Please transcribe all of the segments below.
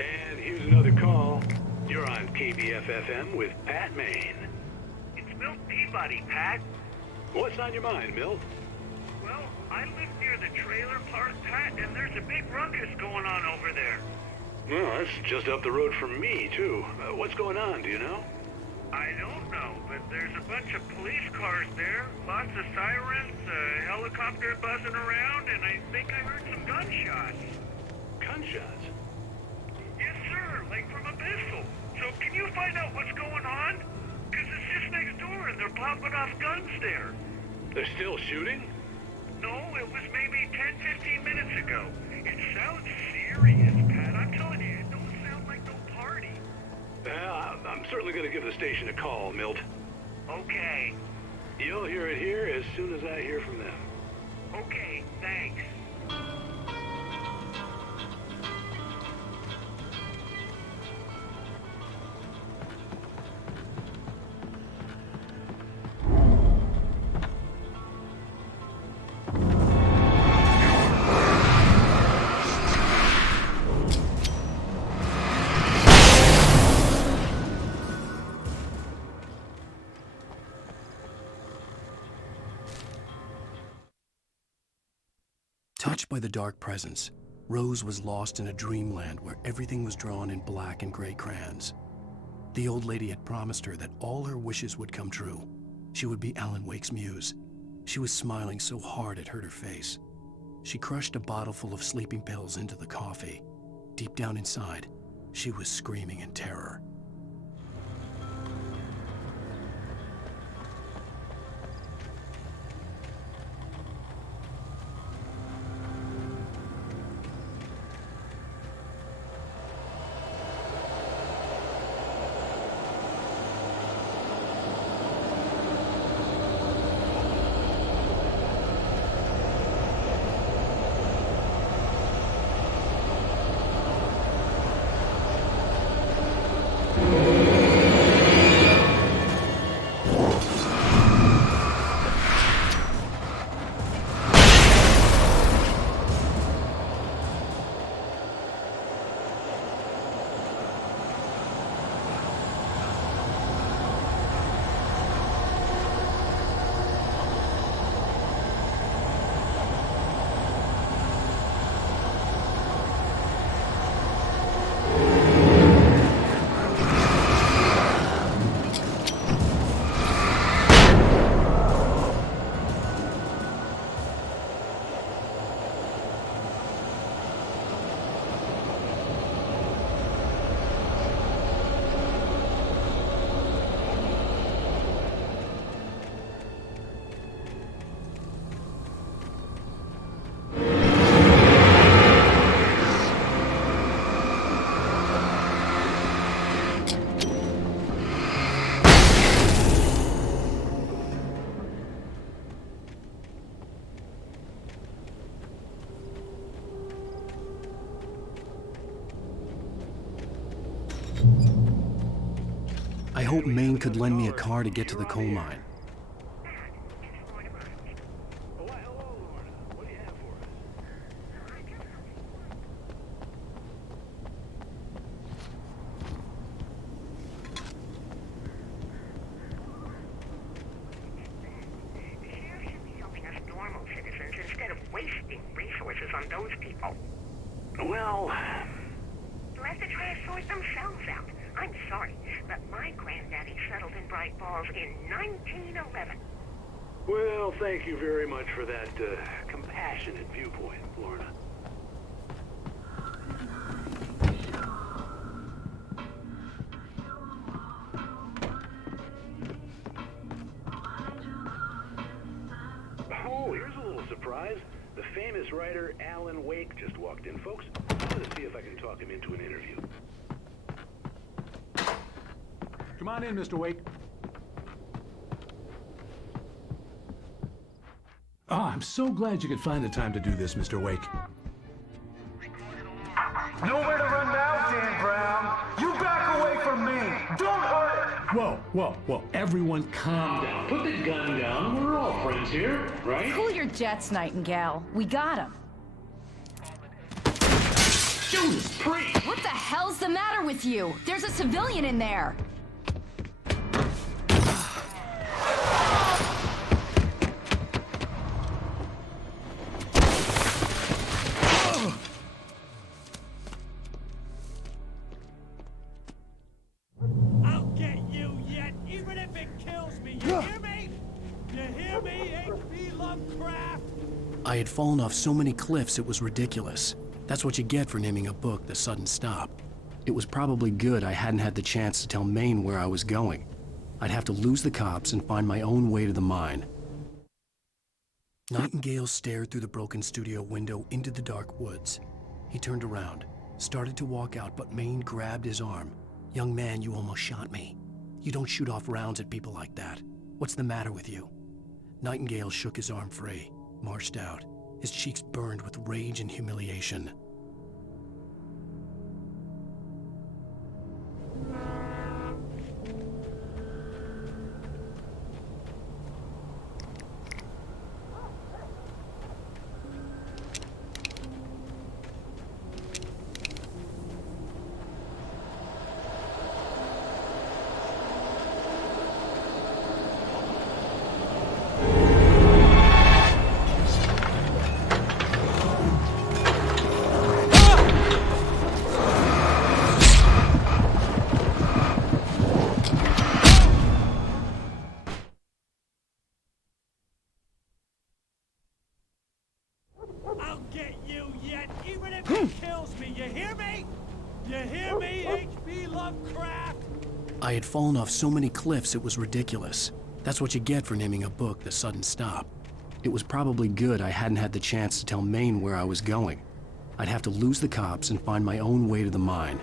And here's another call. You're on KBF-FM with Pat Maine. It's Milt Peabody, Pat. What's on your mind, Milt? Well, I live near the trailer park, Pat, and there's a big ruckus going on over there. Well, that's just up the road from me, too. What's going on, do you know? I don't know, but there's a bunch of police cars there, lots of sirens, a helicopter buzzing around, and I think I heard some gunshots. Gunshots? Yes, sir, like from a pistol. So can you find out what's going on? Because it's just next door and they're popping off guns there. They're still shooting? No, it was maybe 10, 15 minutes ago. It sounds serious, Pat. I'm telling you, it don't sound like no party. I'm certainly going to give the station a call, Milt. Okay. You'll hear it here as soon as I hear from them. Okay, thanks. Touched by the dark presence, Rose was lost in a dreamland where everything was drawn in black and gray crayons. The old lady had promised her that all her wishes would come true. She would be Alan Wake's muse. She was smiling so hard it hurt her face. She crushed a bottle full of sleeping pills into the coffee. Deep down inside, she was screaming in terror. I hoped Maine could lend me a car to get to the coal mine. Oh, why, hello, Lorna. What do you have for us? The sheriff should be helping us normal citizens instead of wasting resources on those people. Well, They'll have to try to sort themselves out. I'm sorry, but my granddaddy settled in Bright Falls in 1911. well, thank you very much for that compassionate viewpoint, Lorna. Oh, here's a little surprise. The famous writer Alan Wake just walked in, folks. I'm going to see if I can talk him into an interview. Come on in, Mr. Wake. Ah, I'm so glad you could find the time to do this, Mr. Wake. Nowhere to run now, Dan Brown. You back away from me. Don't hurt it. Whoa. Everyone calm down. Put the gun down. We're all friends here, right? Cool your jets, Nightingale. We got him. Judas Priest! What the hell's the matter with you? There's a civilian in there! I'll get you yet, even if it kills me, you hear me? You hear me, H.P. Lovecraft? I had fallen off so many cliffs it was ridiculous. That's what you get for naming a book The Sudden Stop. It was probably good I hadn't had the chance to tell Maine where I was going. I'd have to lose the cops and find my own way to the mine. Nightingale stared through the broken studio window into the dark woods. He turned around, started to walk out, but Maine grabbed his arm. "Young man, you almost shot me. You don't shoot off rounds at people like that. What's the matter with you?" Nightingale shook his arm free, marched out. His cheeks burned with rage and humiliation. I'll get you yet, even if it kills me, you hear me? You hear me, H.P. Lovecraft? I had fallen off so many cliffs it was ridiculous. That's what you get for naming a book The Sudden Stop. It was probably good I hadn't had the chance to tell Maine where I was going. I'd have to lose the cops and find my own way to the mine.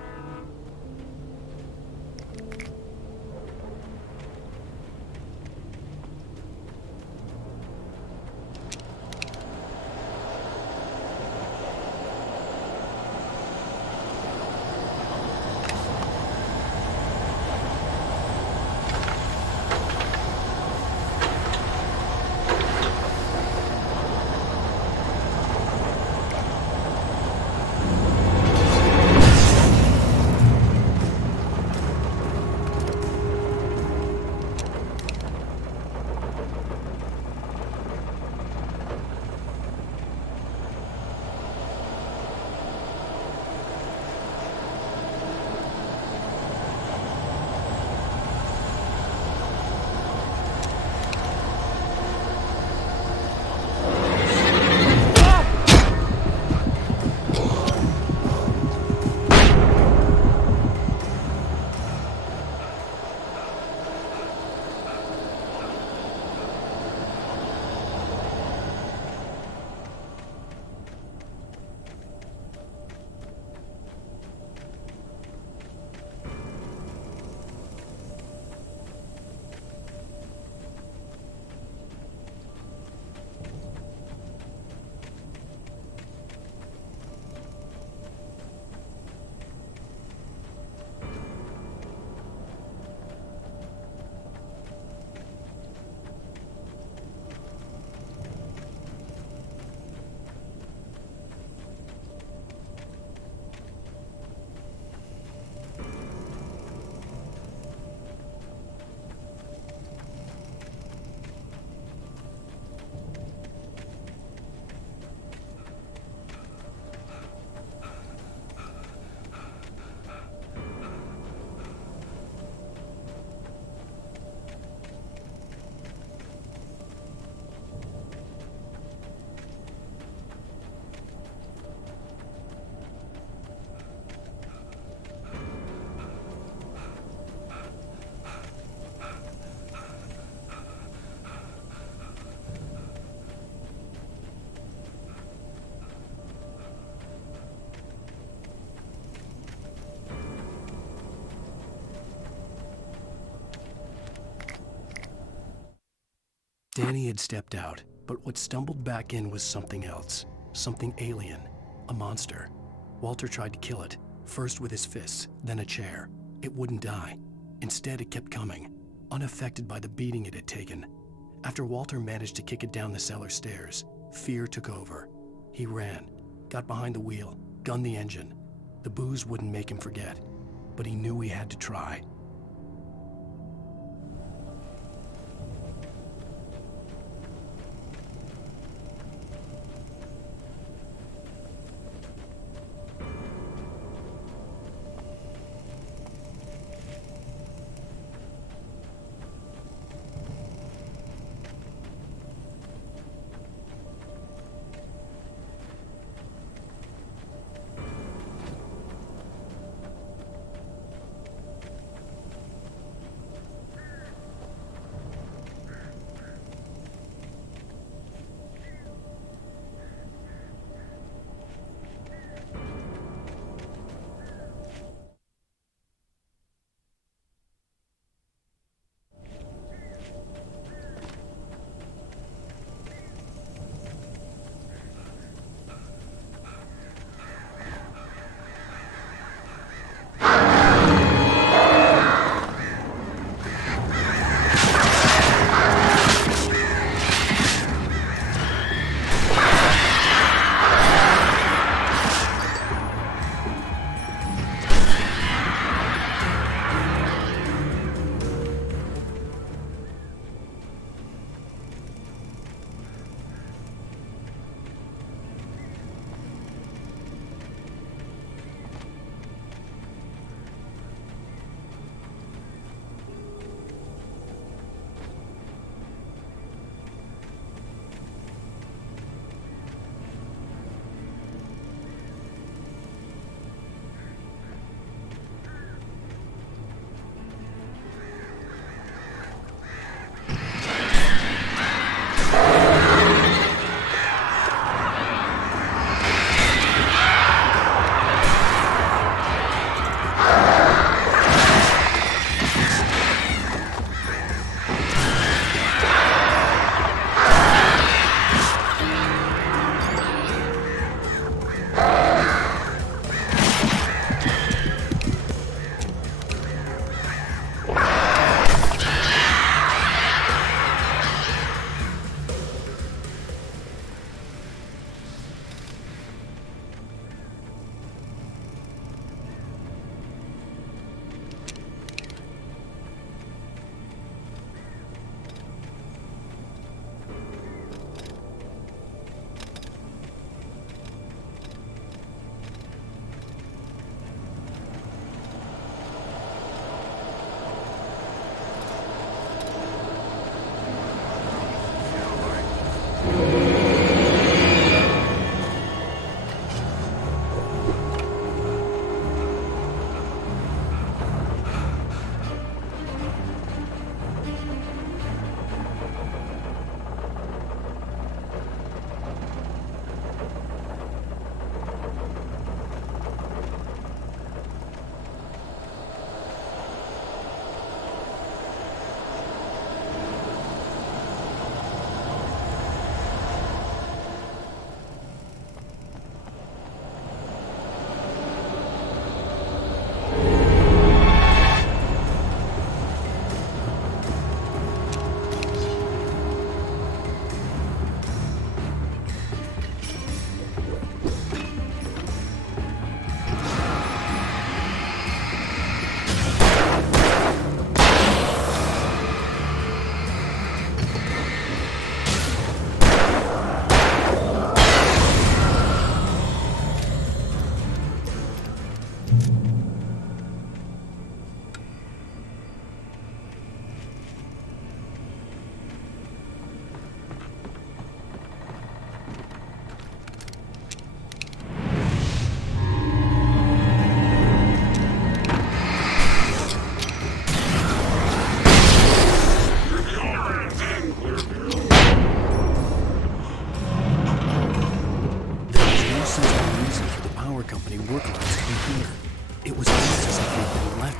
Danny had stepped out, but what stumbled back in was something else. Something alien. A monster. Walter tried to kill it, first with his fists, then a chair. It wouldn't die. Instead, it kept coming, unaffected by the beating it had taken. After Walter managed to kick it down the cellar stairs, fear took over. He ran, got behind the wheel, gunned the engine. The booze wouldn't make him forget, but he knew he had to try.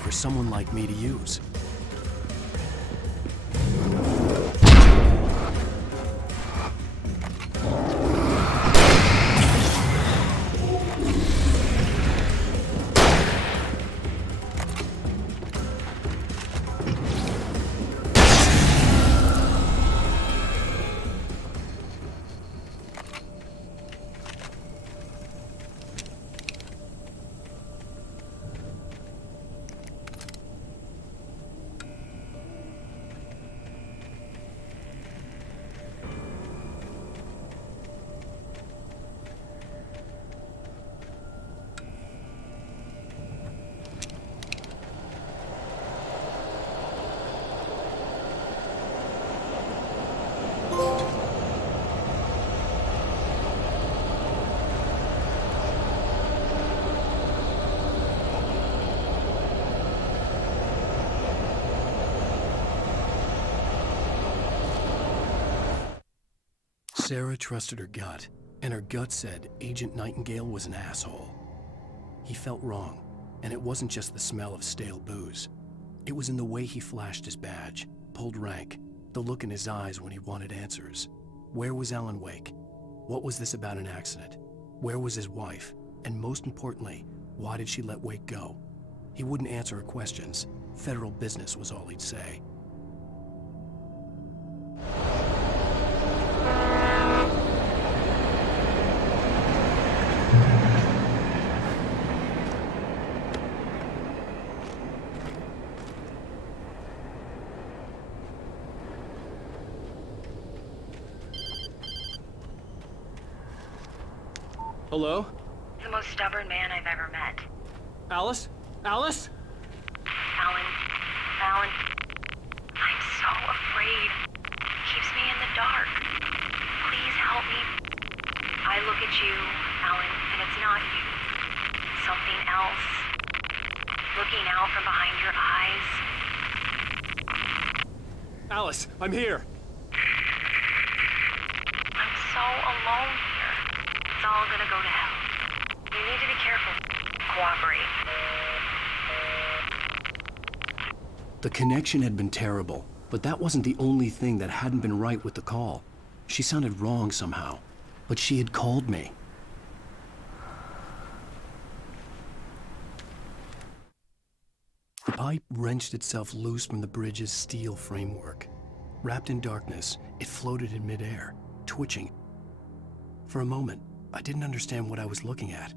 Someone like me to use. Sarah trusted her gut, and her gut said Agent Nightingale was an asshole. He felt wrong, and it wasn't just the smell of stale booze. It was in the way he flashed his badge, pulled rank, the look in his eyes when he wanted answers. Where was Alan Wake? What was this about an accident? Where was his wife? And most importantly, why did she let Wake go? He wouldn't answer her questions. Federal business was all he'd say. Hello? The most stubborn man I've ever met. Alice? Alice? Alan, I'm so afraid. Keeps me in the dark. Please help me. I look at you, Alan, and it's not you. Something else. Looking out from behind your eyes. Alice, I'm here. I'm so alone here. It's all gonna go to hell. You need to be careful. Cooperate. The connection had been terrible, but that wasn't the only thing that hadn't been right with the call. She sounded wrong somehow, but she had called me. The pipe wrenched itself loose from the bridge's steel framework. Wrapped in darkness, it floated in midair, twitching. For a moment, I didn't understand what I was looking at.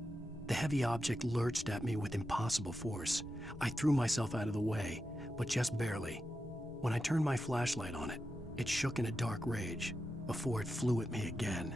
The heavy object lurched at me with impossible force. I threw myself out of the way, but just barely. When I turned my flashlight on it, it shook in a dark rage before it flew at me again.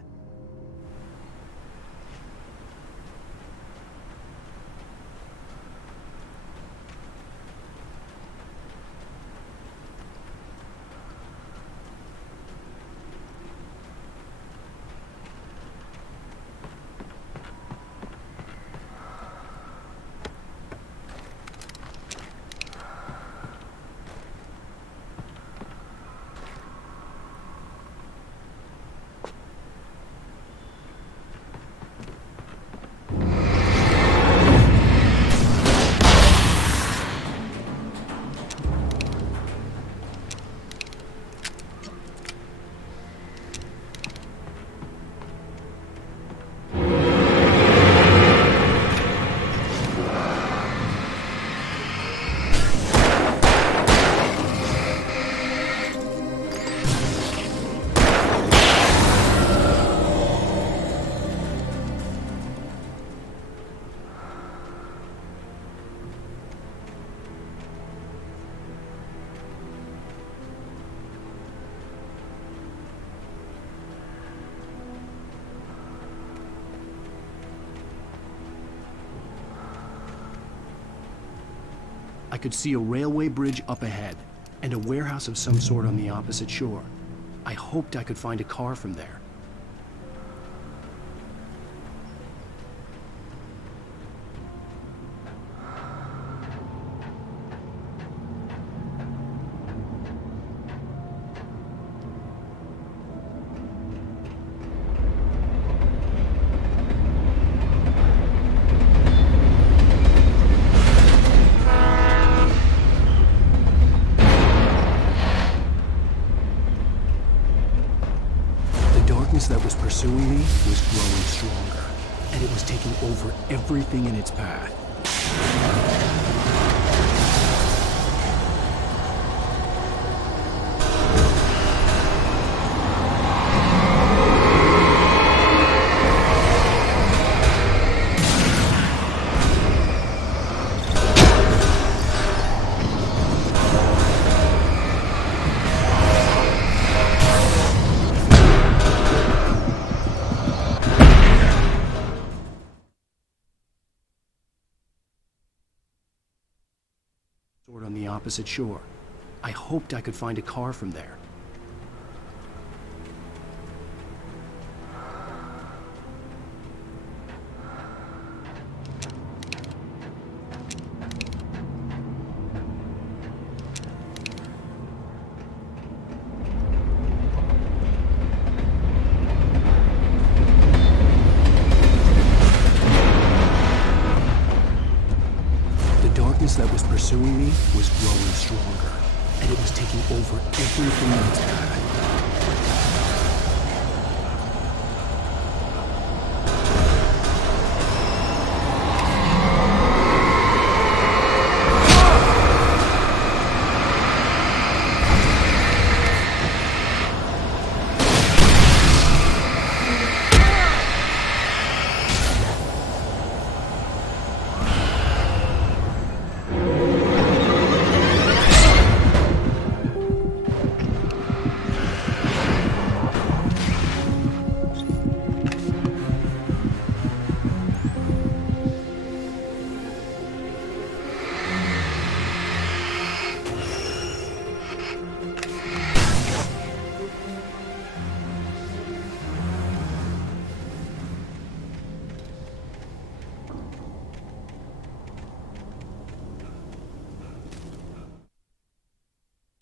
I could see a railway bridge up ahead, and a warehouse of some sort on the opposite shore. I hoped I could find a car from there. That was pursuing me was growing stronger, and it was taking over everything in its path. On the opposite shore. I hoped I could find a car from there. darkness that was pursuing me was growing stronger, and it was taking over everything in its path.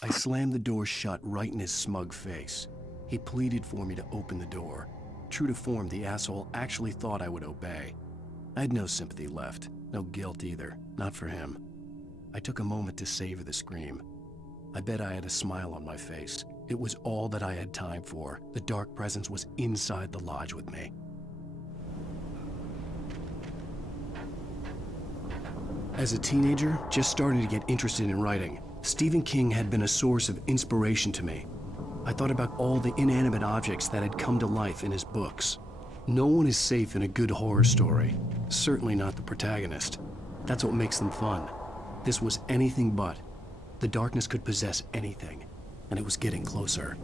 I slammed the door shut right in his smug face. He pleaded for me to open the door. True to form, the asshole actually thought I would obey. I had no sympathy left, no guilt either, not for him. I took a moment to savor the scream. I bet I had a smile on my face. It was all that I had time for. The dark presence was inside the lodge with me. As a teenager, just starting to get interested in writing, Stephen King had been a source of inspiration to me. I thought about all the inanimate objects that had come to life in his books. No one is safe in a good horror story, certainly not the protagonist. That's what makes them fun. This was anything but. The darkness could possess anything, and it was getting closer.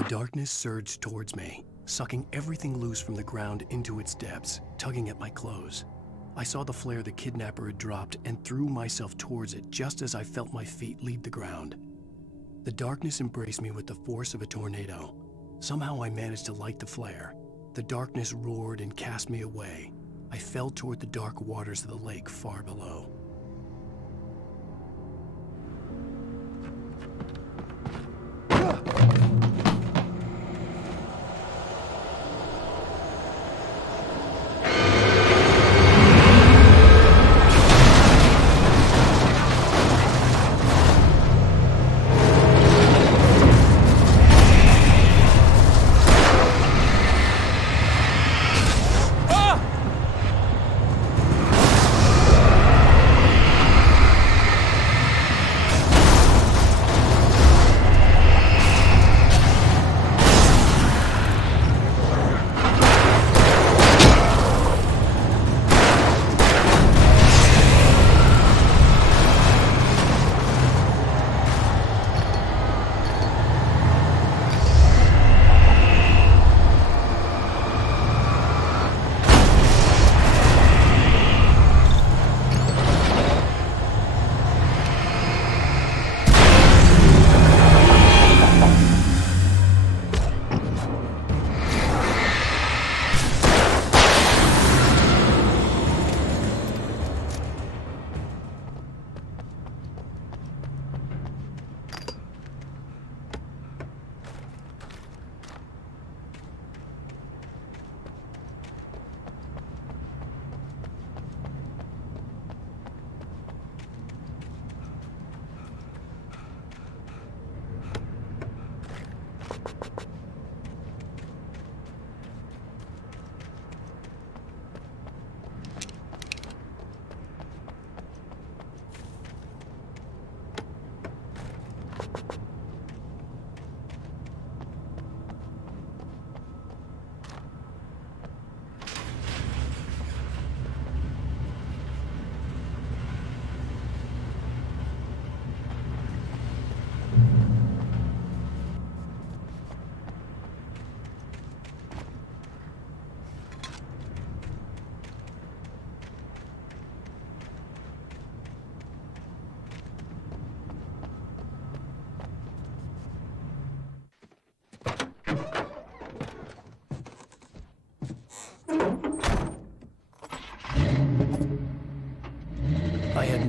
The darkness surged towards me, sucking everything loose from the ground into its depths, tugging at my clothes. I saw the flare the kidnapper had dropped and threw myself towards it just as I felt my feet leave the ground. The darkness embraced me with the force of a tornado. Somehow I managed to light the flare. The darkness roared and cast me away. I fell toward the dark waters of the lake far below.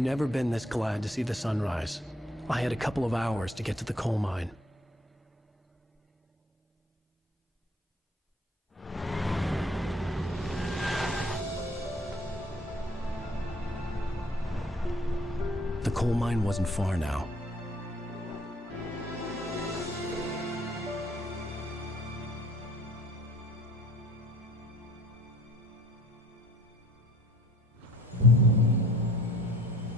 never been this glad to see the sunrise. I had a couple of hours to get to the coal mine. The coal mine wasn't far now.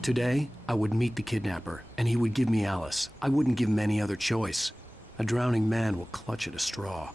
Today, I would meet the kidnapper, and he would give me Alice. I wouldn't give him any other choice. A drowning man will clutch at a straw.